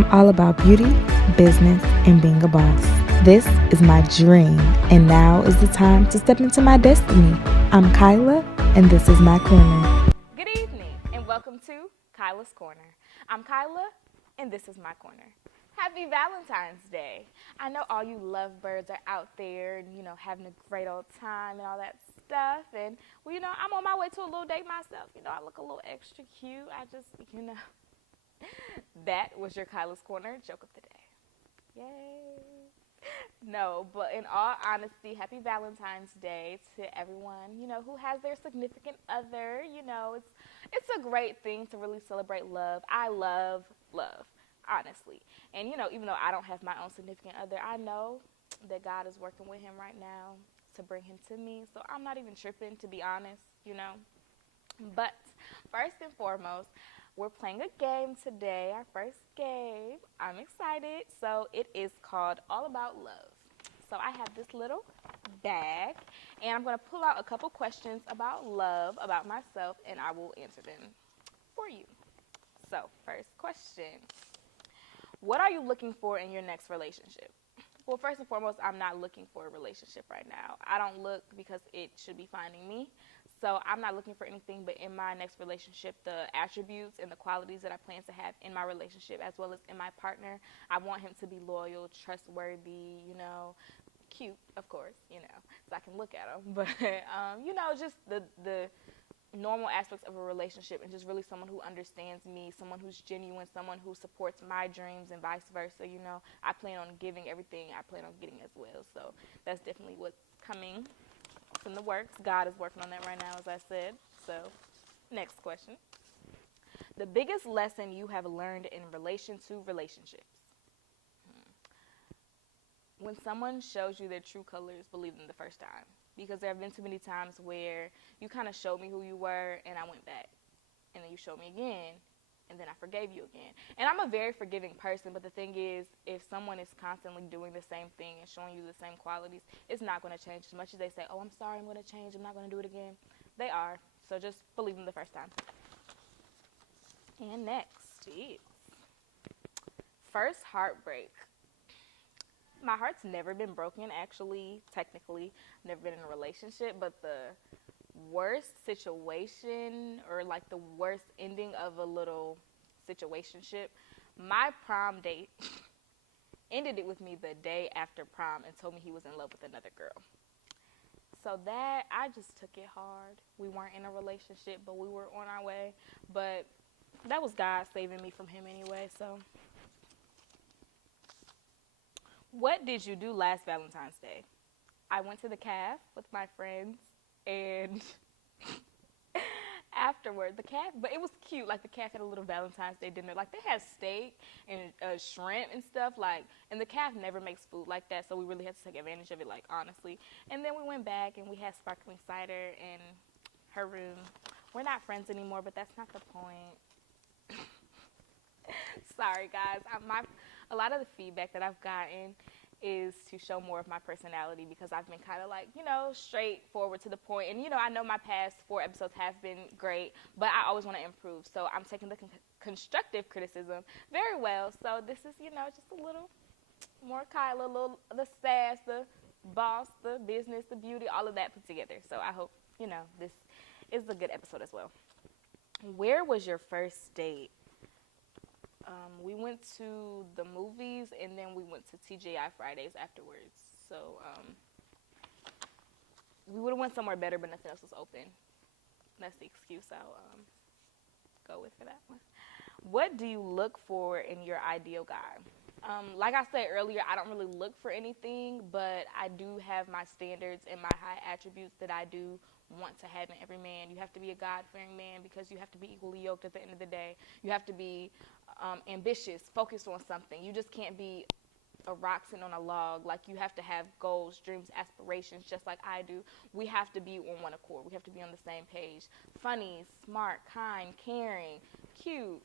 I'm all about beauty, business, and being a boss. This is my dream, and now is the time to step into my destiny. I'm Kyla, and this is my corner. Good evening, and welcome to Kyla's Corner. I'm Kyla, and this is my corner. Happy Valentine's Day. I know all you lovebirds are out there and, having a great old time and all that stuff. And, I'm on my way to a little date myself. I look a little extra cute. That was your Kyla's Corner joke of the day. Yay. No, but in all honesty, happy Valentine's Day to everyone, who has their significant other. It's a great thing to really celebrate love. I love love, honestly. And, even though I don't have my own significant other, I know that God is working with him right now to bring him to me. So I'm not even tripping, to be honest, But first and foremost, we're playing a game today, our first game. I'm excited. So it is called All About Love. So I have this little bag, and I'm going to pull out a couple questions about love, about myself, and I will answer them for you. So first question. What are you looking for in your next relationship? Well, first and foremost, I'm not looking for a relationship right now. I don't look because it should be finding me. So I'm not looking for anything but in my next relationship, the attributes and the qualities that I plan to have in my relationship as well as in my partner. I want him to be loyal, trustworthy, cute, of course, so I can look at him. But, just the normal aspects of a relationship and just really someone who understands me, someone who's genuine, someone who supports my dreams and vice versa. I plan on giving everything I plan on getting as well. So that's definitely what's coming from the works. God is working on that right now, as I said. So next question. The biggest lesson you have learned in relation to relationships. When someone shows you their true colors, believe them the first time. Because there have been too many times where you kind of showed me who you were and I went back. And then you showed me again and then I forgave you again. And I'm a very forgiving person, but the thing is, if someone is constantly doing the same thing and showing you the same qualities, it's not going to change. As much as they say, oh, I'm sorry, I'm going to change, I'm not going to do it again, they are. So just believe them the first time. And next is first heartbreak. My heart's never been broken, actually, technically. Never been in a relationship, but the worst situation or like the worst ending of a little situationship, my prom date ended it with me the day after prom and told me he was in love with another girl. So that, I just took it hard. We weren't in a relationship, but we were on our way. But that was God saving me from him anyway, so. What did you do last Valentine's Day? I went to the caf with my friends, and afterward, but it was cute. Like, the caf had a little Valentine's Day dinner. Like, they had steak and shrimp and stuff. Like, and the caf never makes food like that, so we really had to take advantage of it, like, honestly. And then we went back, and we had sparkling cider in her room. We're not friends anymore, but that's not the point. Sorry, guys. A lot of the feedback that I've gotten is to show more of my personality because I've been kind of like, straightforward to the point. And, I know my past 4 episodes have been great, but I always want to improve. So I'm taking the constructive criticism very well. So this is, just a little more Kyla, the sass, the boss, the business, the beauty, all of that put together. So I hope, this is a good episode as well. Where was your first date? We went to the movies, and then we went to TGI Fridays afterwards. So we would have went somewhere better, but nothing else was open. That's the excuse I'll go with for that one. What do you look for in your ideal guy? Like I said earlier, I don't really look for anything, but I do have my standards and my high attributes that I do want to have in every man. You have to be a God-fearing man because you have to be equally yoked at the end of the day. You have to be ambitious, focused on something. You just can't be a rock sitting on a log. Like, you have to have goals, dreams, aspirations, just like I do. We have to be on one accord. We have to be on the same page. Funny, smart, kind, caring, cute,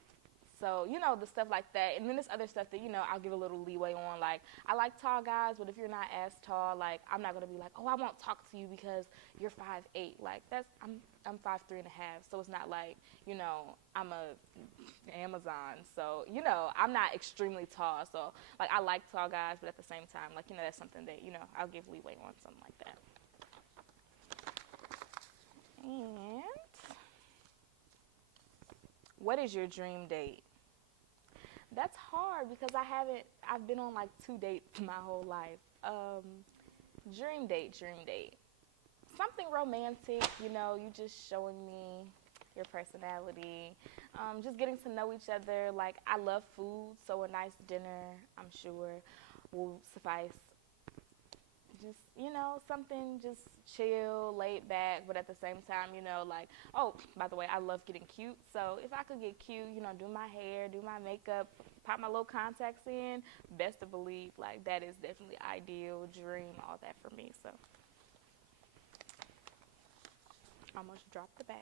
So, the stuff like that. And then there's other stuff that, I'll give a little leeway on. Like, I like tall guys, but if you're not as tall, like, I'm not going to be like, oh, I won't talk to you because you're 5'8". Like, I'm 5'3" and a half. So it's not like, I'm a Amazon. So, I'm not extremely tall. So, like, I like tall guys, but at the same time, like, that's something that, I'll give leeway on, something like that. And what is your dream date? That's hard because I've been on like 2 dates my whole life. Dream date. Something romantic, you just showing me your personality, just getting to know each other. Like, I love food, so a nice dinner, I'm sure, will suffice. Just, something just chill, laid back, but at the same time, like, oh, by the way, I love getting cute. So if I could get cute, do my hair, do my makeup, pop my little contacts in, best to believe, like, that is definitely ideal, dream, all that for me. So almost dropped the bag.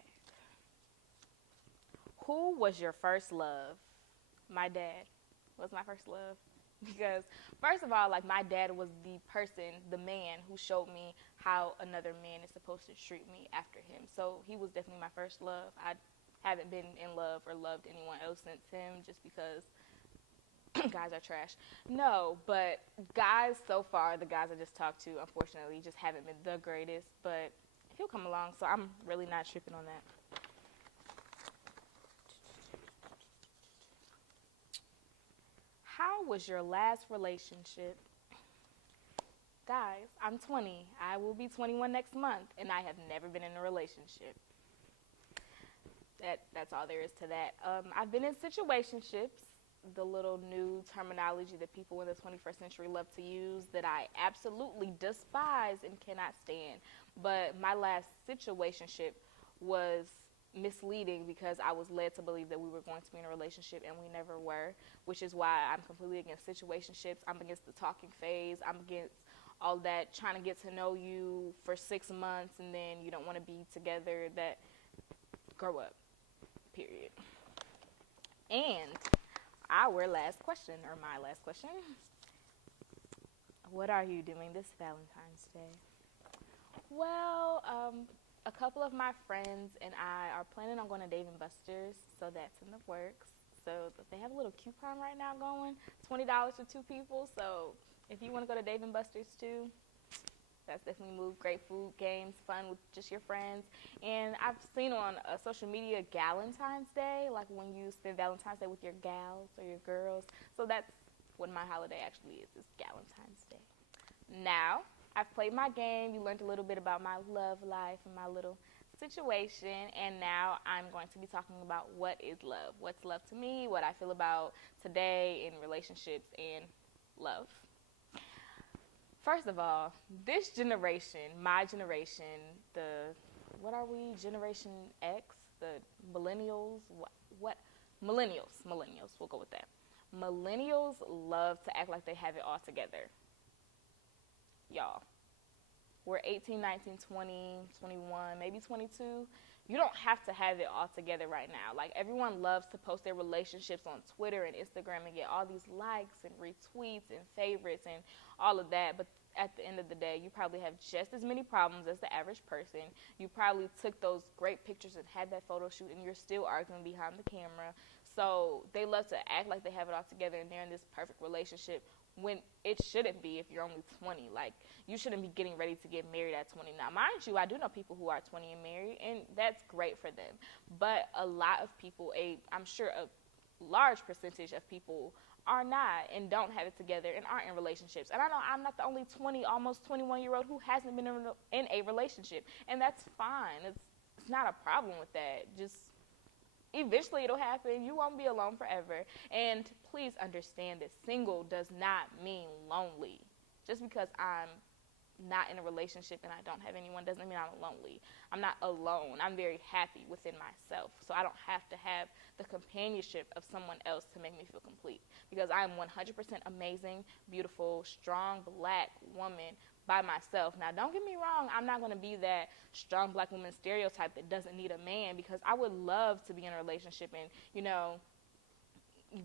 Who was your first love? My dad was my first love. Because, first of all, like, my dad was the man who showed me how another man is supposed to treat me after him. So he was definitely my first love. I haven't been in love or loved anyone else since him just because guys are trash. No, but guys so far, the guys I just talked to, unfortunately, just haven't been the greatest. But he'll come along, so I'm really not tripping on that. How was your last relationship? Guys, I'm 20. I will be 21 next month, and I have never been in a relationship. That's all there is to that. I've been in situationships, the little new terminology that people in the 21st century love to use that I absolutely despise and cannot stand. But my last situationship was misleading because I was led to believe that we were going to be in a relationship and we never were, which is why I'm completely against situationships. I'm against the talking phase. I'm against all that trying to get to know you for 6 months and then you don't want to be together. That grow up, period. And our last question, or my last question, what are you doing this Valentine's Day? Well, a couple of my friends and I are planning on going to Dave & Buster's, so that's in the works. So they have a little coupon right now going, $20 for 2 people. So if you want to go to Dave & Buster's too, that's definitely a move. Great food, games, fun with just your friends. And I've seen on social media Galentine's Day, like when you spend Valentine's Day with your gals or your girls. So that's what my holiday actually is Galentine's Day. Now, I've played my game. You learned a little bit about my love life and my little situation. And now I'm going to be talking about what is love. What's love to me, what I feel about today in relationships and love. First of all, this generation, my generation, what are we, Generation X, the millennials, what? Millennials, we'll go with that. Millennials love to act like they have it all together. Y'all, we're 18, 19, 20, 21, maybe 22. You don't have to have it all together right now. Like, everyone loves to post their relationships on Twitter and Instagram and get all these likes and retweets and favorites and all of that. But at the end of the day, you probably have just as many problems as the average person. You probably took those great pictures and had that photo shoot, and you're still arguing behind the camera. So they love to act like they have it all together and they're in this perfect relationship when it shouldn't be if you're only 20. Like, you shouldn't be getting ready to get married at 20. Now, mind you, I do know people who are 20 and married, and that's great for them. But a lot of people, I'm sure a large percentage of people are not and don't have it together and aren't in relationships. And I know I'm not the only 20, almost 21-year-old who hasn't been in a relationship, and that's fine. It's not a problem with that. Just eventually it'll happen. You won't be alone forever. And please understand that single does not mean lonely. Just because I'm not in a relationship and I don't have anyone doesn't mean I'm lonely. I'm not alone. I'm very happy within myself. So I don't have to have the companionship of someone else to make me feel complete. Because I'm 100% amazing, beautiful, strong, black woman by myself. Now, don't get me wrong, I'm not going to be that strong black woman stereotype that doesn't need a man, because I would love to be in a relationship and,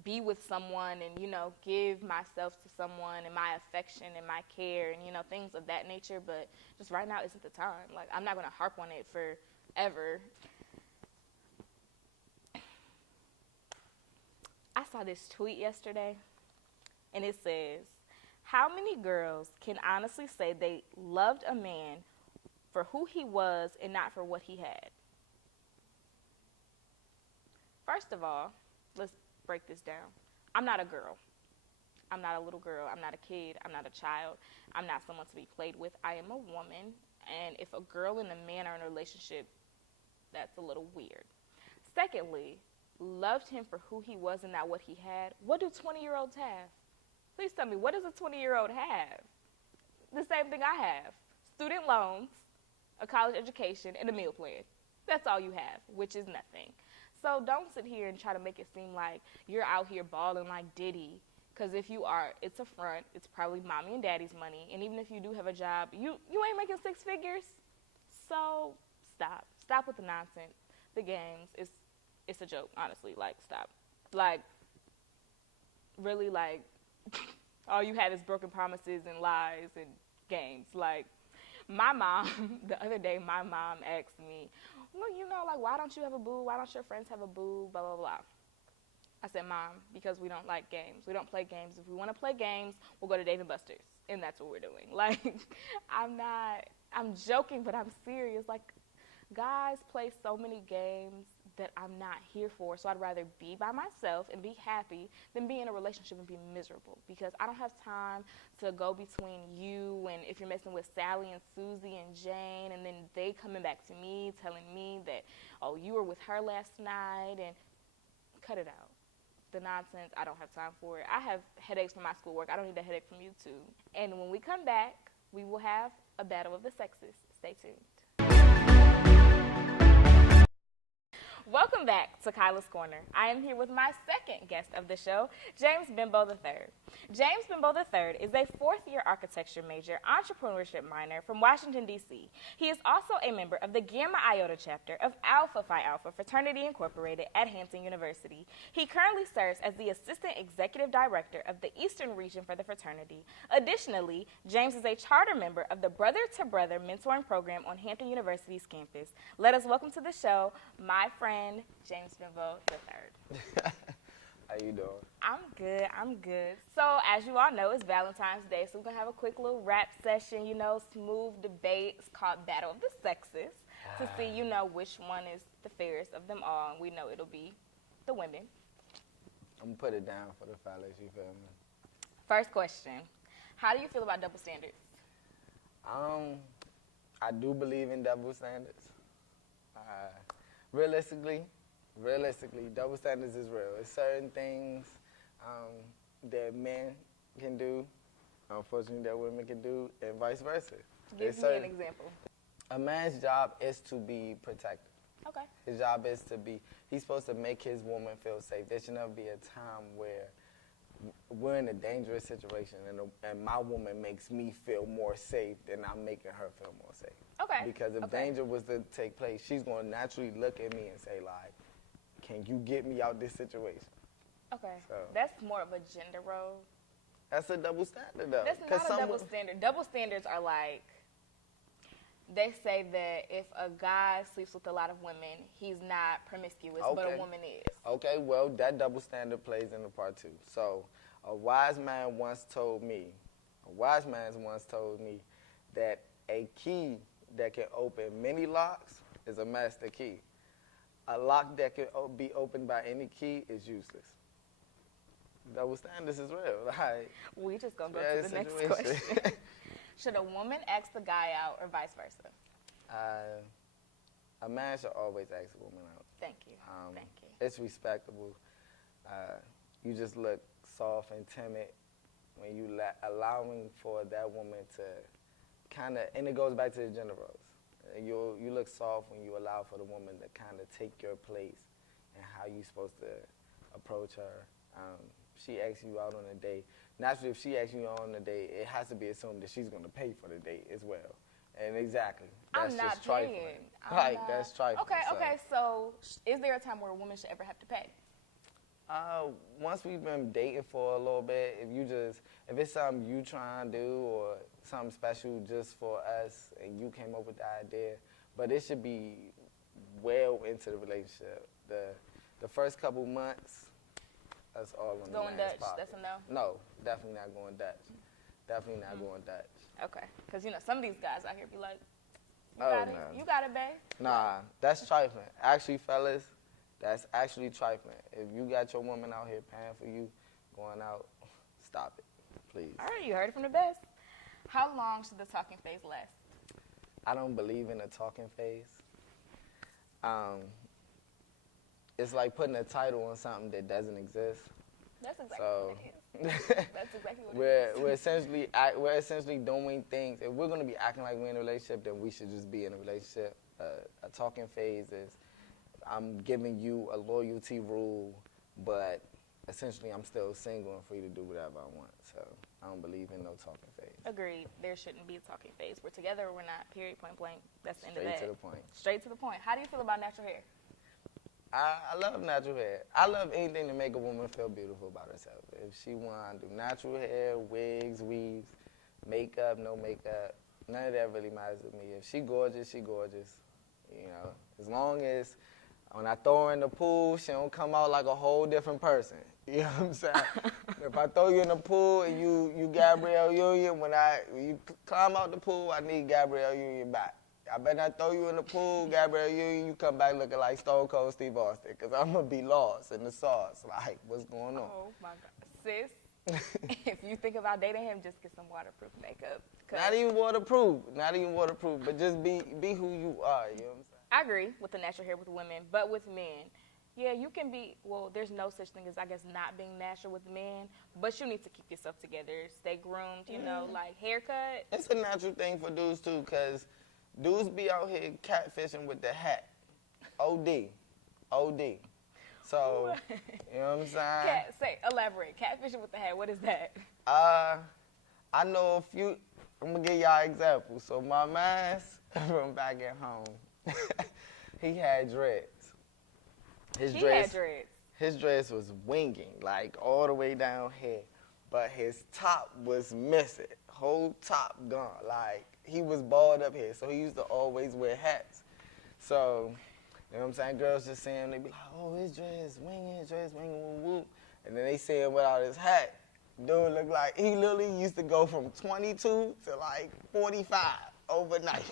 be with someone and, you know, give myself to someone and my affection and my care and, you know, things of that nature. But just right now isn't the time. Like, I'm not going to harp on it forever. I saw this tweet yesterday, and it says, how many girls can honestly say they loved a man for who he was and not for what he had? First of all, let's break this down. I'm not a girl. I'm not a little girl. I'm not a kid. I'm not a child. I'm not someone to be played with. I am a woman, and if a girl and a man are in a relationship, that's a little weird. Secondly, loved him for who he was and not what he had. What do 20-year-olds have? Please tell me, what does a 20-year-old have? The same thing I have. Student loans, a college education, and a meal plan. That's all you have, which is nothing. So don't sit here and try to make it seem like you're out here balling like Diddy. Because if you are, it's a front. It's probably mommy and daddy's money. And even if you do have a job, you ain't making six figures. So stop. Stop with the nonsense. The games, it's a joke, honestly. Like, stop. Like, really, like, all you have is broken promises and lies and games. Like, my mom, the other day, my mom asked me, well, you know, like, why don't you have a boo? Why don't your friends have a boo? Blah, blah, blah. I said, Mom, because we don't like games. We don't play games. If we want to play games, we'll go to Dave & Buster's, and that's what we're doing. Like, I'm joking, but I'm serious. Like, guys play so many games that I'm not here for, so I'd rather be by myself and be happy than be in a relationship and be miserable, because I don't have time to go between you and if you're messing with Sally and Susie and Jane, and then they coming back to me telling me that, oh, you were with her last night, and cut it out. The nonsense, I don't have time for it. I have headaches from my schoolwork. I don't need a headache from you too. And when we come back, we will have a battle of the sexes. Stay tuned. Welcome back to Kyla's Corner. I am here with my second guest of the show, James Benbow III. James Benbow III is a fourth-year architecture major, entrepreneurship minor from Washington, D.C. He is also a member of the Gamma Iota chapter of Alpha Phi Alpha Fraternity Incorporated at Hampton University. He currently serves as the Assistant Executive Director of the Eastern Region for the fraternity. Additionally, James is a charter member of the Brother to Brother mentoring program on Hampton University's campus. Let us welcome to the show my friend, James Benbow III. How you doing? I'm good. So, as you all know, it's Valentine's Day, so we're going to have a quick little rap session, you know, smooth debate. It's called Battle of the Sexes to see, you know, which one is the fairest of them all, and we know it'll be the women. I'm going to put it down for the fellas, you feel me? First question. How do you feel about double standards? I do believe in double standards. Realistically, double standards is real. It's certain things that men can do, unfortunately, that women can do, and vice versa. Give me an example. A man's job is to be protected. Okay. His job is to be, he's supposed to make his woman feel safe. There should never be a time where we're in a dangerous situation and my woman makes me feel more safe than I'm making her feel more safe. Okay. Because if danger was to take place, she's going to naturally look at me and say, like, can you get me out this situation? Okay. So, that's more of a gender role. That's a double standard, though. That's not a double standard. Double standards are like, they say that if a guy sleeps with a lot of women, he's not promiscuous, but a woman is. Okay, well, that double standard plays into part two. So a wise man once told me that a key that can open many locks is a master key. A lock that can be opened by any key is useless. Double standards is real. Like, we just gonna go to the next question. Should a woman ask the guy out or vice versa? A man should always ask a woman out. Thank you. Thank you. It's respectable. You just look soft and timid when you allowing for that woman to kind of, and it goes back to the gender roles. You look soft when you allow for the woman to kind of take your place and how you supposed to approach her. She asks you out on a date. Naturally, if she asks you out on a date, it has to be assumed that she's going to pay for the date as well. And exactly, that's just trifling. That's trifling. Okay, so is there a time where a woman should ever have to pay? Once we've been dating for a little bit, if it's something you trying to do or something special just for us and you came up with the idea, but it should be well into the relationship. The first couple months, that's all on the Going man's Dutch, pocket. that's a no? No, definitely not going Dutch. Definitely not going Dutch. Okay. Because, some of these guys out here be like, No. You got it, babe. Nah, that's trifling. Actually, fellas, that's actually trifling. If you got your woman out here paying for you, going out, stop it, please. All right, you heard it from the best. How long should the talking phase last? I don't believe in a talking phase. It's like putting a title on something that doesn't exist. That's exactly So what it is. That's exactly what it is. we're essentially doing things. If we're going to be acting like we're in a relationship, then we should just be in a relationship. A talking phase is I'm giving you a loyalty rule, but essentially I'm still single and free to do whatever I want. So I don't believe in no talking phase. Agreed. There shouldn't be a talking phase. We're together or we're not. Period. Point blank. That's the end of that. Straight to the point. Straight to the point. How do you feel about natural hair? I love natural hair. I love anything to make a woman feel beautiful about herself. If she want to do natural hair, wigs, weaves, makeup, no makeup, none of that really matters to me. If she gorgeous, she gorgeous. As long as when I throw her in the pool, she don't come out like a whole different person. You know what I'm saying? If I throw you in the pool and you Gabrielle Union, when you climb out the pool, I need Gabrielle Union back. I better not throw you in the pool, Gabrielle Union, you come back looking like Stone Cold Steve Austin, because I'm going to be lost in the sauce. Like, what's going on? Oh, my God. Sis, if you think about dating him, just get some waterproof makeup. Not even waterproof, but just be who you are, you know what I'm saying? I agree with the natural hair with women, but with men, yeah, you can be, there's no such thing as, I guess, not being natural with men, but you need to keep yourself together, stay groomed, like haircut. It's a natural thing for dudes, too, because dudes be out here catfishing with the hat. OD. So, you know what I'm saying? Elaborate. Catfishing with the hat, what is that? I know a few, I'm going to give y'all examples. So my man's from back at home, he had dreads. His dreads was winging, like all the way down here. But his top was missing. Whole top gone. Like, he was bald up here, so he used to always wear hats. So, you know what I'm saying? Girls just see him, they be like, oh, his dreads winging, woo, woo. And then they see him without his hat. Dude looked like, he literally used to go from 22 to like 45 overnight.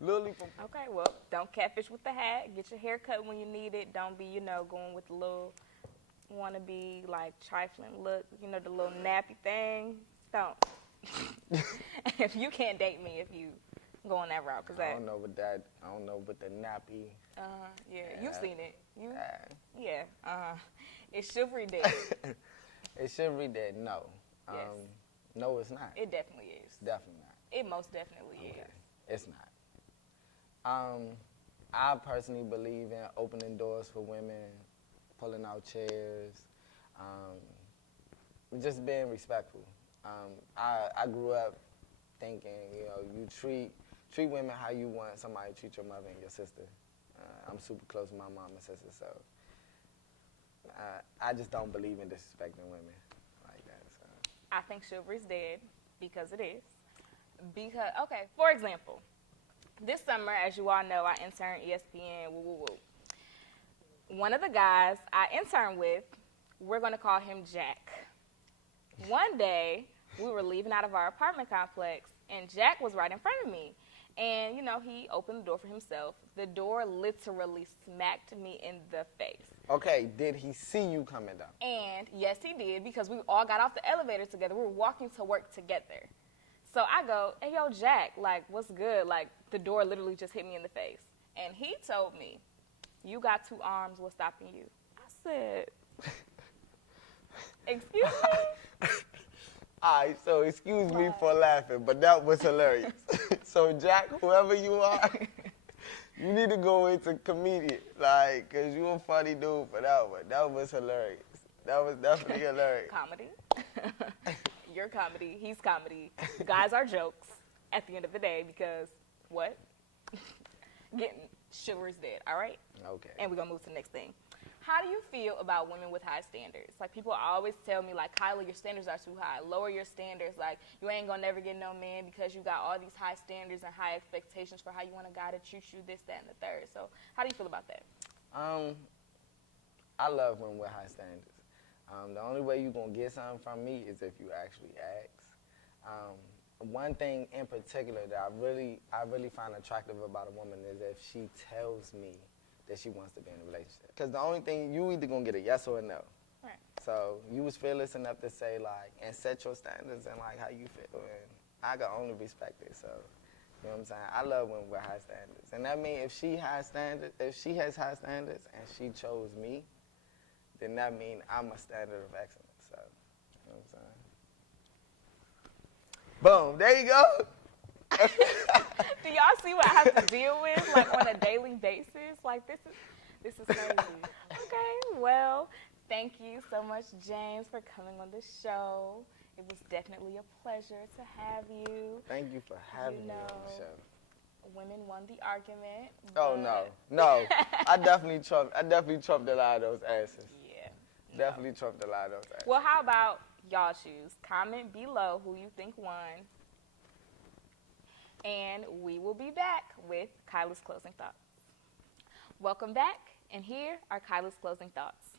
Literally from... Okay, well, don't catfish with the hat. Get your hair cut when you need it. Don't be, going with the little wannabe, like, trifling look, the little nappy thing. Don't. If you can't date me if you go on that route, I don't know what the nappy. Yeah, you've seen it. It's chivalry dead. It's chivalry dead. No. Yes. No, it's not. It definitely is. It's definitely not. It most definitely is. It's not. I personally believe in opening doors for women, pulling out chairs, just being respectful. I grew up thinking, you treat women how you want somebody to treat your mother and your sister. I'm super close with my mom and sister, so I just don't believe in disrespecting women like that. So. I think chivalry's dead because it is. Okay, for example, this summer, as you all know, I interned ESPN, woo, woo, woo. One of the guys I interned with, we're going to call him Jack. One day, we were leaving out of our apartment complex, and Jack was right in front of me. And, he opened the door for himself. The door literally smacked me in the face. Okay, did he see you coming down? And, yes, he did, because we all got off the elevator together. We were walking to work together. So I go, hey, yo, Jack, like, what's good? Like, the door literally just hit me in the face. And he told me, you got 2 arms, what's stopping you? I said, excuse me? All right, so excuse me for laughing, but that was hilarious. So, Jack, whoever you are, you need to go into comedian, like, because you a funny dude for that one. That was hilarious. That was definitely hilarious. Comedy. You're comedy. He's comedy. Guys are jokes at the end of the day because, what? Getting chivalry's dead, all right? Okay. And we're going to move to the next thing. How do you feel about women with high standards? Like, people always tell me, like, Kyla, your standards are too high. Lower your standards. Like, you ain't gonna never get no man because you got all these high standards and high expectations for how you want a guy to treat you, this, that, and the third. So, how do you feel about that? I love women with high standards. The only way you're gonna get something from me is if you actually ask. One thing in particular that I really find attractive about a woman is if she tells me that she wants to be in a relationship. Because the only thing, you either gonna get a yes or a no. Right. So you was fearless enough to say, like, and set your standards and, like, how you feel. And I can only respect it. So, you know what I'm saying? I love women with high standards. And that means if she has high standards and she chose me, then that means I'm a standard of excellence. So, you know what I'm saying? Boom, there you go. Do y'all see what I have to deal with, like, on a daily basis? Like, this is crazy. Okay, well, thank you so much, James, for coming on the show. It was definitely a pleasure to have you. Thank you for having me on the show. Women won the argument. Oh, no. I definitely trumped a lot of those answers. Yeah. Definitely trumped a lot of those answers. Well, how about y'all choose? Comment below who you think won. And we will be back with Kyla's closing thoughts. Welcome back, and here are Kyla's closing thoughts.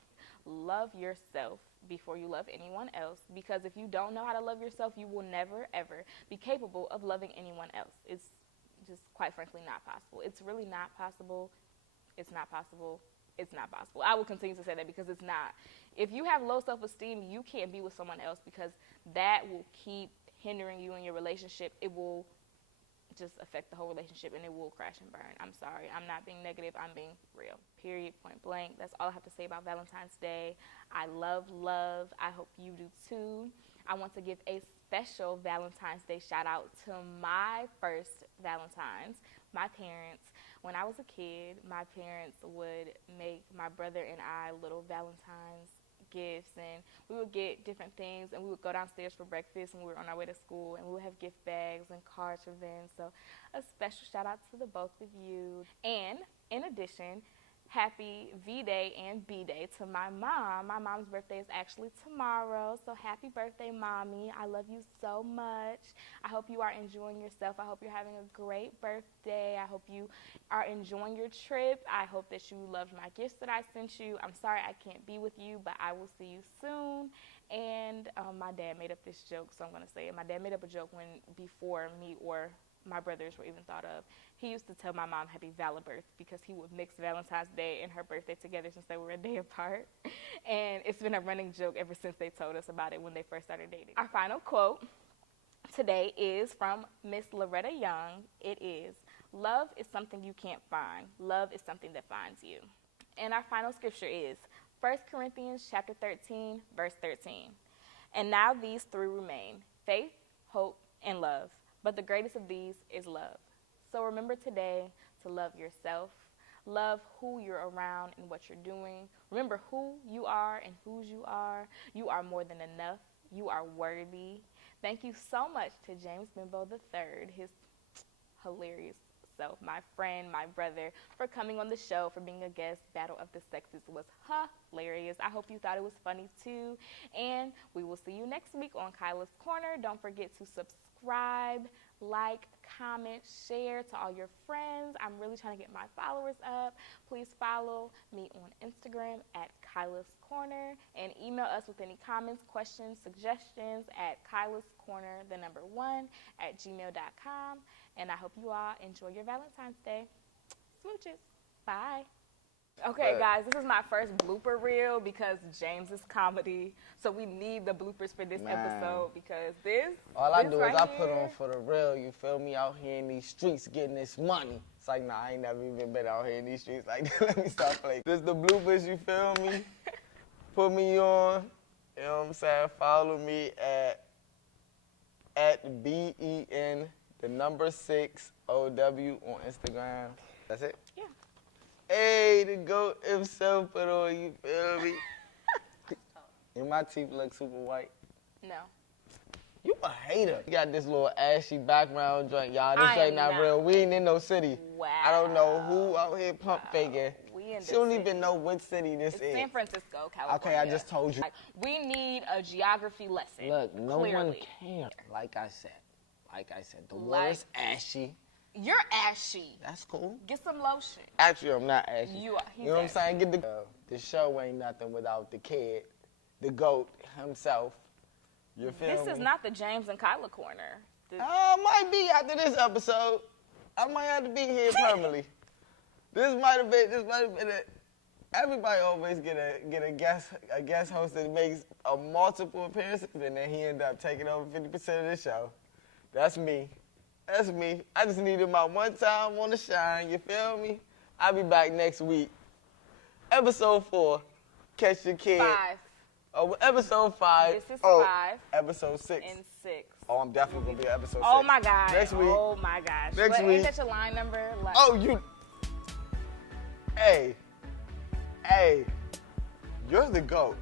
Love yourself before you love anyone else, because if you don't know how to love yourself, you will never, ever be capable of loving anyone else. It's just, quite frankly, not possible. It's really not possible. It's not possible. It's not possible. I will continue to say that because it's not. If you have low self-esteem, you can't be with someone else because that will keep hindering you in your relationship. It will just affect the whole relationship and it will crash and burn. I'm sorry. I'm not being negative. I'm being real. Period. Point blank. That's all I have to say about Valentine's Day. I love love. I hope you do too. I want to give a special Valentine's Day shout out to my first Valentine's, my parents. When I was a kid, my parents would make my brother and I little Valentine's gifts, and we would get different things, and we would go downstairs for breakfast when we were on our way to school, and we would have gift bags and cards for them. So a special shout out to the both of you. And in addition, happy V-Day and B-Day to my mom. My mom's birthday is actually tomorrow, so happy birthday, Mommy. I love you so much. I hope you are enjoying yourself. I hope you're having a great birthday. I hope you are enjoying your trip. I hope that you loved my gifts that I sent you. I'm sorry I can't be with you, but I will see you soon. And my dad made up this joke, so I'm going to say it. My dad made up a joke before me or my brothers were even thought of. He used to tell my mom happy Vala birth because he would mix Valentine's Day and her birthday together since they were a day apart. And it's been a running joke ever since they told us about it when they first started dating. Our final quote today is from Miss Loretta Young. It is, "Love is something you can't find. Love is something that finds you." And our final scripture is 1 Corinthians chapter 13, verse 13. "And now these three remain, faith, hope, and love. But the greatest of these is love." So remember today to love yourself. Love who you're around and what you're doing. Remember who you are and whose you are. You are more than enough. You are worthy. Thank you so much to James Benbow III, his hilarious self, my friend, my brother, for coming on the show, for being a guest. Battle of the Sexes was hilarious. I hope you thought it was funny too. And we will see you next week on Kyla's Corner. Don't forget to subscribe, like, comment, share to all your friends. I'm really trying to get my followers up. Please follow me on Instagram at Kyla's Corner and email us with any comments, questions, suggestions at kylascorner1@gmail.com. And I hope you all enjoy your Valentine's Day. Smooches. Bye. Okay, guys, this is my first blooper reel because James is comedy. So we need the bloopers for this episode because all I do right is I here, put on for the real, you feel me, out here in these streets getting this money. It's like, nah, I ain't never even been out here in these streets like that. Let me stop playing. This the bloopers, you feel me? Put me on, you know what I'm saying? Follow me at BEN6OW on Instagram. That's it? Yeah. Hey, the GOAT himself put on, you feel me? And my teeth look super white. No. You a hater. You got this little ashy background joint, y'all. This ain't not real. We ain't in no city. Wow. I don't know who out here pump faking. We in this She don't city. even know which city this It's is. San Francisco, California. Okay, I just told you. Like, we need a geography lesson. Look, no clearly. one cares. Like I said, the water's ashy. You're ashy. That's cool. Get some lotion. Actually, I'm not ashy. You are. He's You know what I'm ashy. saying? Get the show ain't nothing without the kid, the GOAT himself. You feel me? This is not the James and Kyla corner. Might be after this episode. I might have to be here permanently. This might have been it. Everybody always get a guest host that makes multiple appearances, and then he end up taking over 50% of the show. That's me. That's me. I just needed my one time on the shine. You feel me? I'll be back next week. Episode 4. Catch your kid. 5. Oh, episode 5. This is 5. Episode 6. And 6. Oh, I'm definitely gonna be at episode 6. Oh my gosh. Next week. Oh my gosh. Next But week. Ain't that your line number? Like, Oh, you. Hey, you're the GOAT.